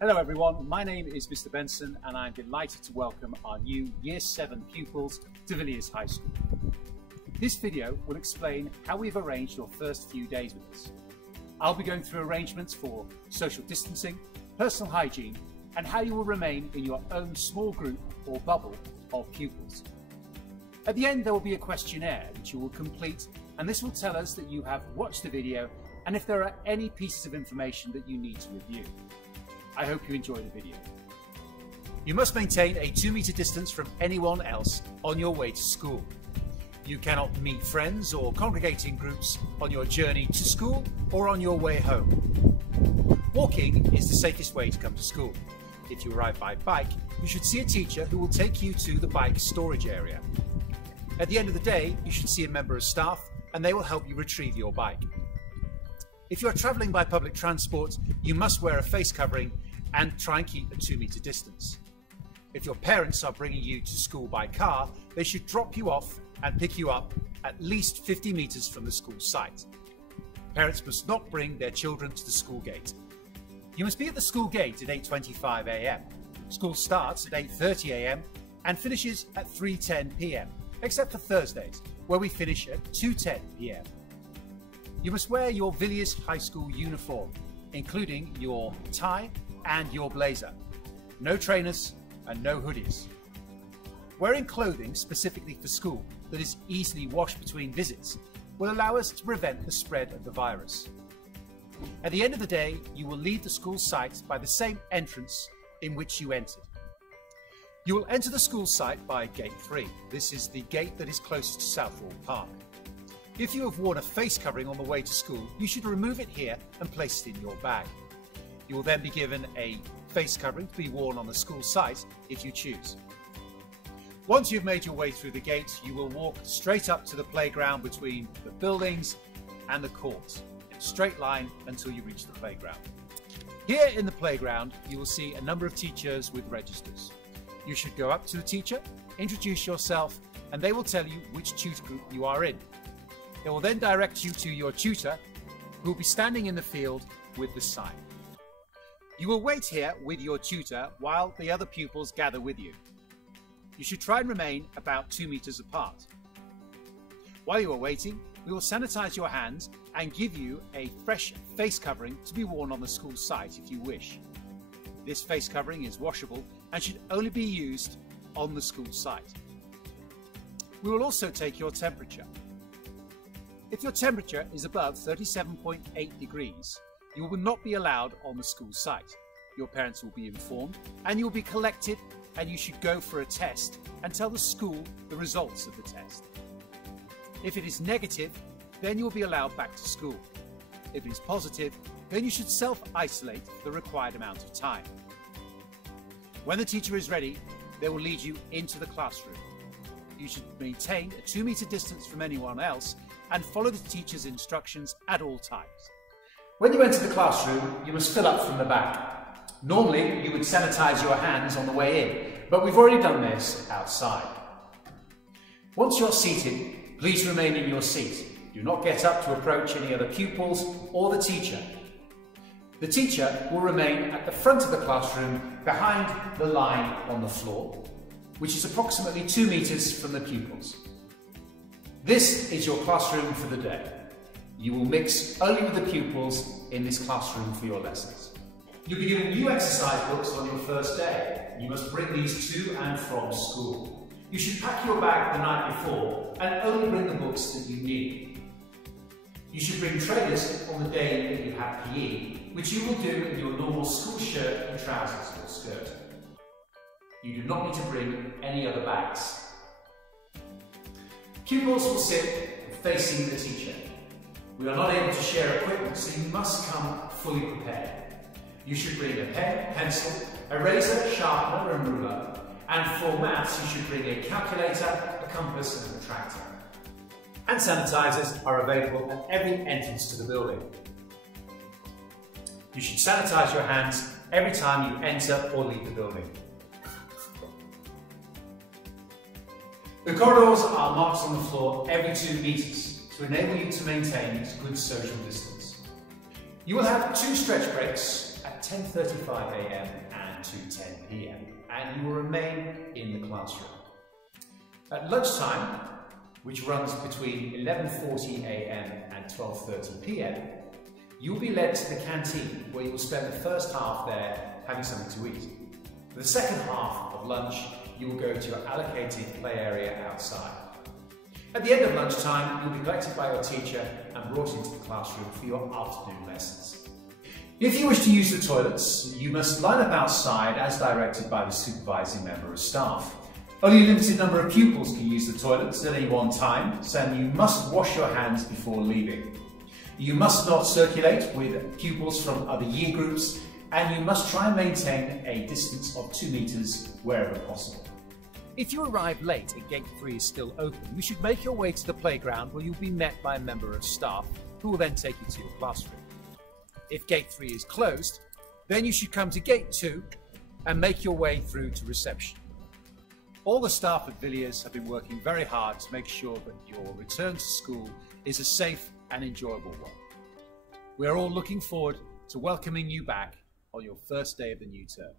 Hello everyone, my name is Mr. Benson and I'm delighted to welcome our new Year 7 pupils to Villiers High School. This video will explain how we've arranged your first few days with us. I'll be going through arrangements for social distancing, personal hygiene and how you will remain in your own small group or bubble of pupils. At the end there will be a questionnaire which you will complete, and this will tell us that you have watched the video and if there are any pieces of information that you need to review. I hope you enjoy the video. You must maintain a 2-meter distance from anyone else on your way to school. You cannot meet friends or congregate in groups on your journey to school or on your way home. Walking is the safest way to come to school. If you arrive by bike, you should see a teacher who will take you to the bike storage area. At the end of the day, you should see a member of staff and they will help you retrieve your bike. If you are travelling by public transport, you must wear a face covering and try and keep a 2-meter distance. If your parents are bringing you to school by car, they should drop you off and pick you up at least 50 metres from the school site. Parents must not bring their children to the school gate. You must be at the school gate at 8:25 a.m. School starts at 8:30 a.m. and finishes at 3:10 p.m, except for Thursdays, where we finish at 2:10 p.m. You must wear your Villiers High School uniform, including your tie and your blazer. No trainers and no hoodies. Wearing clothing specifically for school that is easily washed between visits will allow us to prevent the spread of the virus. At the end of the day, you will leave the school site by the same entrance in which you entered. You will enter the school site by Gate 3. This is the gate that is closest to Southall Park. If you have worn a face covering on the way to school, you should remove it here and place it in your bag. You will then be given a face covering to be worn on the school site if you choose. Once you've made your way through the gate, you will walk straight up to the playground between the buildings and the courts, in a straight line until you reach the playground. Here in the playground, you will see a number of teachers with registers. You should go up to a teacher, introduce yourself, and they will tell you which tutor group you are in. They will then direct you to your tutor, who will be standing in the field with the sign. You will wait here with your tutor while the other pupils gather with you. You should try and remain about 2 meters apart. While you are waiting, we will sanitize your hands and give you a fresh face covering to be worn on the school site if you wish. This face covering is washable and should only be used on the school site. We will also take your temperature. If your temperature is above 37.8 degrees, you will not be allowed on the school site. Your parents will be informed and you will be collected, and you should go for a test and tell the school the results of the test. If it is negative, then you will be allowed back to school. If it is positive, then you should self-isolate for the required amount of time. When the teacher is ready, they will lead you into the classroom. You should maintain a 2-meter distance from anyone else and follow the teacher's instructions at all times. When you enter the classroom, you must fill up from the back. Normally, you would sanitize your hands on the way in, but we've already done this outside. Once you're seated, please remain in your seat. Do not get up to approach any other pupils or the teacher. The teacher will remain at the front of the classroom behind the line on the floor, which is approximately 2 meters from the pupils. This is your classroom for the day. You will mix only with the pupils in this classroom for your lessons. You'll be given new exercise books on your first day. You must bring these to and from school. You should pack your bag the night before and only bring the books that you need. You should bring trainers on the day that you have PE, which you will do in your normal school shirt and trousers or skirt. You do not need to bring any other bags. Pupils will sit facing the teacher. We are not able to share equipment, so you must come fully prepared. You should bring a pen, pencil, eraser, sharpener and ruler, and for maths you should bring a calculator, a compass and a protractor. Hand sanitizers are available at every entrance to the building. You should sanitize your hands every time you enter or leave the building. The corridors are marked on the floor every 2 meters to enable you to maintain good social distance. You will have 2 stretch breaks at at 10:35 a.m. and to 10 p.m. and you will remain in the classroom. At lunchtime, which runs between 11:40 a.m. and 12:30 p.m, you will be led to the canteen where you will spend the first half there having something to eat. For the second half of lunch, you will go to your allocated play area outside. At the end of lunchtime, you'll be collected by your teacher and brought into the classroom for your afternoon lessons. If you wish to use the toilets, you must line up outside as directed by the supervising member of staff. Only a limited number of pupils can use the toilets at any one time, so you must wash your hands before leaving. You must not circulate with pupils from other year groups, and you must try and maintain a distance of 2 meters wherever possible. If you arrive late and Gate 3 is still open, you should make your way to the playground where you'll be met by a member of staff who will then take you to your classroom. If Gate 3 is closed, then you should come to Gate 2 and make your way through to reception. All the staff at Villiers have been working very hard to make sure that your return to school is a safe and enjoyable one. We are all looking forward to welcoming you back on your first day of the new term.